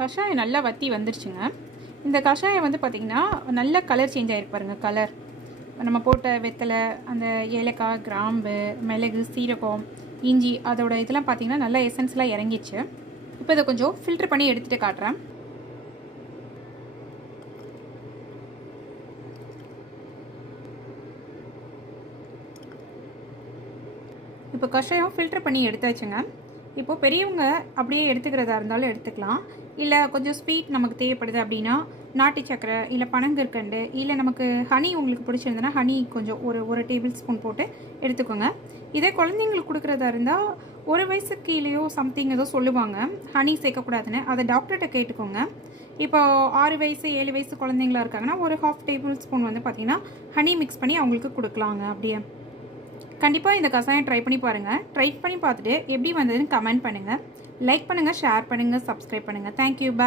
கஷாயம் நல்லா வற்றி வந்துருச்சுங்க. இந்த கஷாயம் வந்து பார்த்திங்கன்னா நல்ல கலர் சேஞ்ச் ஆகிருக்கு பாருங்கள். கலர் நம்ம போட்ட வெத்தலை, அந்த ஏலக்காய், கிராம்பு, மிளகு, சீரகம், இஞ்சி அதோட இதெல்லாம் பார்த்திங்கன்னா நல்லா எசன்ஸ்லாம் இறங்கிச்சு. இப்போ இதை கொஞ்சம் ஃபில்டர் பண்ணி எடுத்துகிட்டு காட்டுறேன். இப்போ கஷாயம் ஃபில்டர் பண்ணி எடுத்தாச்சுங்க. இப்போது பெரியவங்க அப்படியே எடுத்துக்கிறதா இருந்தாலும் எடுத்துக்கலாம். இல்லை கொஞ்சம் ஸ்வீட் நமக்கு தேவைப்படுது அப்படின்னா நாட்டு சக்கரை இல்லை பனங்கற்கண்டு இல்லை நமக்கு ஹனி உங்களுக்கு பிடிச்சிருந்ததுன்னா ஹனி கொஞ்சம் ஒரு டேபிள் ஸ்பூன் போட்டு எடுத்துக்கோங்க. இதே குழந்தைங்களுக்கு கொடுக்குறதா இருந்தால் 1 வயசுக்கு கீழேயோ சம்திங் ஏதோ சொல்லுவாங்க ஹனி சேர்க்கக்கூடாதுன்னு. அதை டாக்டர்கிட்ட கேட்டுக்கோங்க. இப்போ 6 வயசு 7 வயசு குழந்தைங்களா இருக்காங்கன்னா ஒரு 1/2 டேபிள் ஸ்பூன் வந்து பார்த்திங்கன்னா ஹனி மிக்ஸ் பண்ணி அவங்களுக்கு கொடுக்கலாங்க. அப்படியே கண்டிப்பாக இந்த கஷாயம் ட்ரை பண்ணி பாருங்கள். ட்ரை பண்ணி பார்த்துட்டு எப்படி வந்ததுன்னு கமெண்ட் பண்ணுங்கள். லைக் பண்ணுங்கள், ஷேர் பண்ணுங்கள், சப்ஸ்கிரைப் பண்ணுங்கள். தேங்க்யூ. பாய்.